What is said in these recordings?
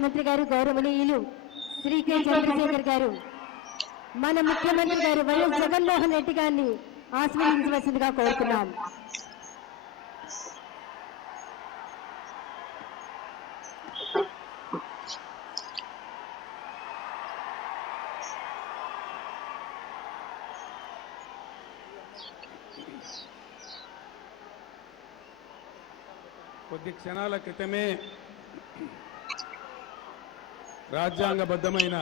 ముఖ్యమంత్రి గారు గౌరవనీయులు శ్రీ కె చంద్రశేఖర్ గారు మన ముఖ్యమంత్రి గారు వైఎస్ జగన్మోహన్ రెడ్డి గారిని ఆశీర్వదించవలసిందిగా కోరుతున్నాం. కొద్ది క్షణాల క్రితమే రాజ్యాంగబద్ధమైన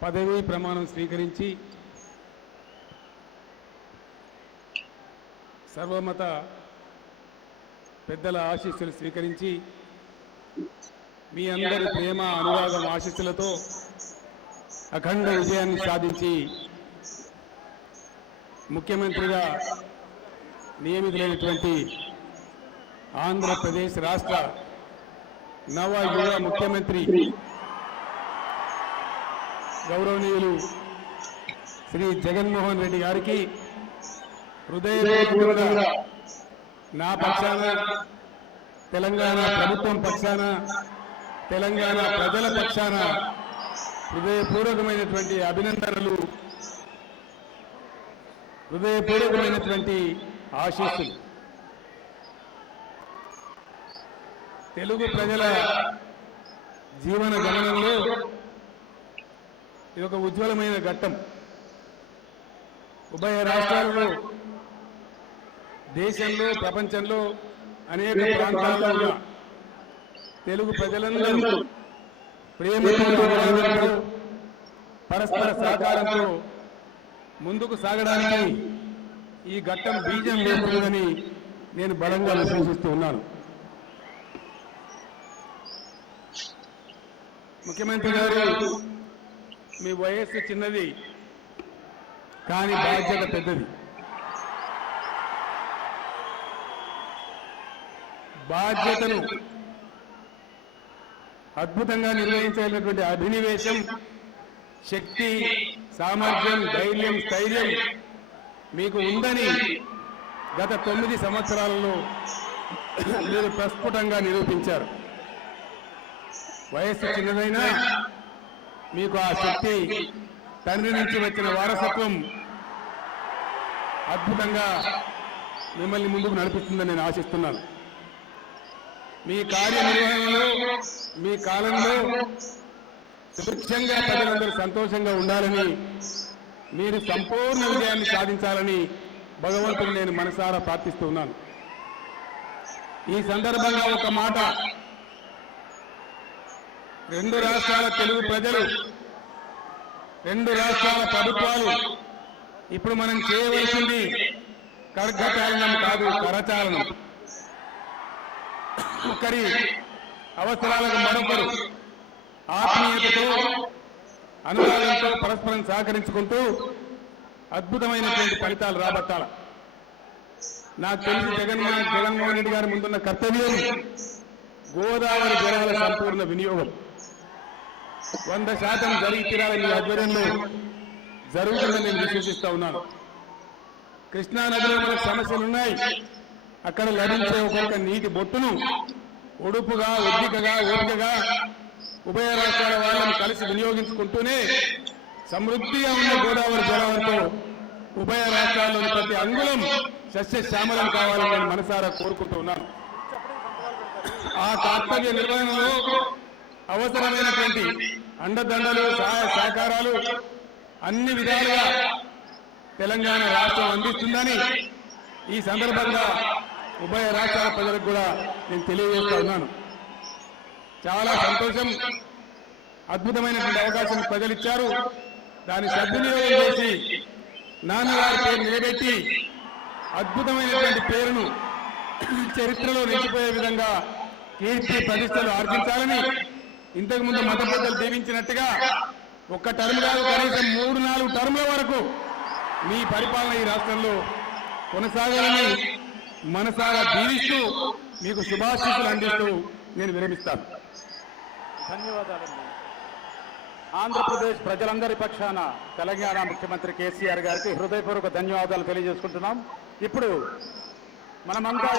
పదవీ ప్రమాణం స్వీకరించి సర్వమత పెద్దల ఆశీస్సులు స్వీకరించి మీ అందరి ప్రేమ అనురాగం ఆశీస్సులతో అఖండ విజయాన్ని సాధించి ముఖ్యమంత్రిగా నియమితులైనటువంటి ఆంధ్రప్రదేశ్ రాష్ట్ర నవ యువ ముఖ్యమంత్రి గౌరవనీయులు శ్రీ జగన్మోహన్ రెడ్డి గారికి హృదయపూర్వకంగా నా పక్షాన, తెలంగాణ ప్రభుత్వం పక్షాన, తెలంగాణ ప్రజల పక్షాన హృదయపూర్వకమైనటువంటి అభినందనలు, హృదయపూర్వకమైనటువంటి ఆశీస్సులు. తెలుగు ప్రజల జీవన గమనంలో ఇది ఒక ఉజ్వలమైన ఘట్టం. ఉభయ రాష్ట్రాలలో, దేశంలో, ప్రపంచంలో అనేక ప్రాంతాలలో తెలుగు ప్రజలందరూ ప్రేమతో, పరస్పర సహకారంతో ముందుకు సాగడానికి ఈ ఘట్టం బీజం వేస్తుందని నేను బలంగా విశ్వసిస్తూ ఉన్నాను. ముఖ్యమంత్రి గారు, మీ వయస్సు చిన్నది కానీ బాధ్యత పెద్దది. బాధ్యతను అద్భుతంగా నిర్వహించాలన్నటువంటి అభినివేశం, శక్తి, సామర్థ్యం, ధైర్యం, స్థైర్యం మీకు ఉందని గత 9 సంవత్సరాలలో మీరు ప్రస్ఫుటంగా నిరూపించారు. వయస్సు చిన్నదైనా మీకు ఆ శక్తి, తండ్రి నుంచి వచ్చిన వారసత్వం అద్భుతంగా మిమ్మల్ని ముందుకు నడిపిస్తుందని నేను ఆశిస్తున్నాను. మీ కార్యనిర్వహణలో, మీ కాలంలో సుభిక్షంగా ప్రజలందరూ సంతోషంగా ఉండాలని, మీరు సంపూర్ణ విజయాన్ని సాధించాలని భగవంతుడు నేను మనసారా ప్రార్థిస్తూ ఉన్నాను. ఈ సందర్భంగా ఒక మాట, 2 రాష్ట్రాల తెలుగు ప్రజలు, 2 రాష్ట్రాల ప్రభుత్వాలు ఇప్పుడు మనం చేయవలసింది కర్గచాలనం కాదు, కరచాలనం. ఒకరి అవసరాలకు మరొకరు ఆత్మీయతతో, అనురాగంతో పరస్పరం సహకరించుకుంటూ అద్భుతమైనటువంటి ఫలితాలు రాబట్టాల. నాకు తెలిసి జగన్మోహన్ రెడ్డి గారి ముందున్న కర్తవ్యం గోదావరి జలాల సంపూర్ణ వినియోగం 100% జరిగి తీరాలని ఆధ్వర్యంలో జరుగుతుందని నేను విశ్వసిస్తా ఉన్నాను. కృష్ణా నదిలో మనకు సమస్యలున్నాయి. అక్కడ లభించే ఒక్కొక్క నీటి బొట్టును ఒడుపుగా, ఒద్దికగా, ఓపికగా ఉభయ రాష్ట్రాల వాళ్ళని కలిసి వినియోగించుకుంటూనే సమృద్ధిగా ఉన్న గోదావరి జలాలతో ఉభయ రాష్ట్రాల్లోని ప్రతి అంగుళం సస్యశ్యామలం కావాలని నేను మనసారా కోరుకుంటూ ఉన్నాను. ఆ కర్తవ్య నిర్వహణలో అవసరమైనటువంటి అండదండలు, సహాయ సహకారాలు అన్ని విధాలుగా తెలంగాణ రాష్ట్రం అందిస్తుందని ఈ సందర్భంగా ఉభయ రాష్ట్రాల ప్రజలకు కూడా నేను తెలియజేస్తా ఉన్నాను. చాలా సంతోషం. అద్భుతమైనటువంటి అవకాశం ప్రజలు ఇచ్చారు. దాన్ని సద్వినియోగం చేసి నాన్నగారి పేరు నిలబెట్టి అద్భుతమైనటువంటి పేరును చరిత్రలో నిలిచిపోయే విధంగా కీర్తి ప్రతిష్టలు ఆర్జించాలని, ఇంతకుముందు మత పెద్దలు దీవించినట్టుగా ఒక్క టర్మ్ కాదు, కనీసం 3-4 టర్ముల వరకు మీ పరిపాలన ఈ రాష్ట్రంలో కొనసాగాలని మనసారా దీవిస్తూ మీకు శుభాశీస్సులు అందిస్తూ నేను విరమిస్తాను. ధన్యవాదాలండి. ఆంధ్రప్రదేశ్ ప్రజలందరి పక్షాన తెలంగాణ ముఖ్యమంత్రి కేసీఆర్ గారికి హృదయపూర్వక ధన్యవాదాలు తెలియజేసుకుంటున్నాం. ఇప్పుడు మనమంతా